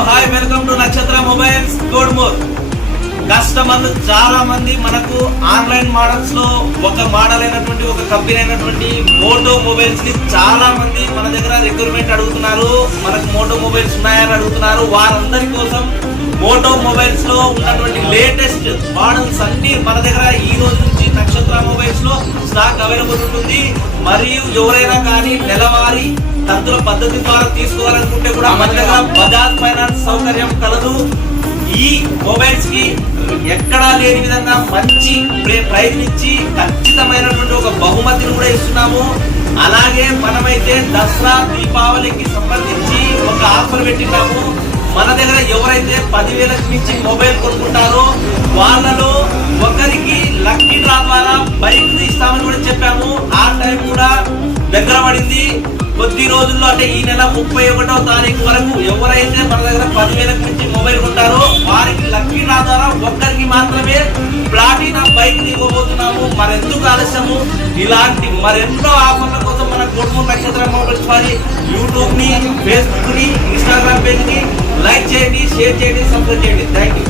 Hi, welcome to నక్షత్ర mobiles Kodmur. కస్టమర్లు చాలా మంది మనకు ఆన్లైన్ మోడల్స్ లో ఒక మోడల్ అయినటువంటి ఒక కంపెనీ అయినటువంటి మోటో మొబైల్స్ ని చాలా మంది మన దగ్గర రిక్రూట్మెంట్ అడుగుతున్నారు. మనకు మోటో మొబైల్స్ ఉన్నాయని అడుగుతున్నారు. వారందరి కోసం మోటో మొబైల్స్ లో ఉన్నటువంటి లేటెస్ట్ మోడల్స్ అన్ని మన దగ్గర ఈ రోజు నుంచి నక్షత్ర మొబైల్స్ లో స్టాక్ అవైలబుల్ ఉంటుంది. మరియు ఎవరైనా కానీ నెలవారీ తంతుల పద్ధతి ద్వారా తీసుకోవాలనుకుంటే కూడా మన దగ్గర బజాజ్ ఫైనాన్స్ సౌకర్యం కలదు. ఈ మొబైల్స్ కి ఎక్కడా లేని విధంగా మంచి ప్రైజ్ ఇచ్చి ఖచ్చితమైనటువంటి ఒక బహుమతిని కూడా ఇస్తున్నాము. అలాగే మనమైతే దసరా దీపావళికి సంబంధించి ఒక ఆఫర్ పెట్టినాము. మన దగ్గర ఎవరైతే 10,000కి మించి మొబైల్ కొనుక్కుంటారో వాళ్ళలో ఒకరికి లక్కీ డ్రా ద్వారా బైక్ ఇస్తామని కూడా చెప్పాము. ఆ టైం కూడా దగ్గర పడింది. కొద్ది రోజుల్లో అంటే ఈ నెల 31వ తారీఖు వరకు ఎవరైతే మన దగ్గర 10,000కి మించి మొబైల్ కొంటారో వారికి లక్కీ డ్రా ద్వారా ఒక్కరికి మాత్రమే ప్లాటినా బైక్ ఇవ్వబోతున్నాము. మరెందుకు ఆలస్యము? ఇలాంటి మరెన్నో ఆఫర్ల కోసం మన కోడ్మూర్ నక్షత్ర మొబైల్స్ వారి యూట్యూబ్ ని, ఫేస్బుక్ ని, ఇన్స్టాగ్రామ్ పేజ్ ని లైక్ చేయండి, షేర్ చేయండి, సబ్స్క్రైబ్ చేయండి. Thank you.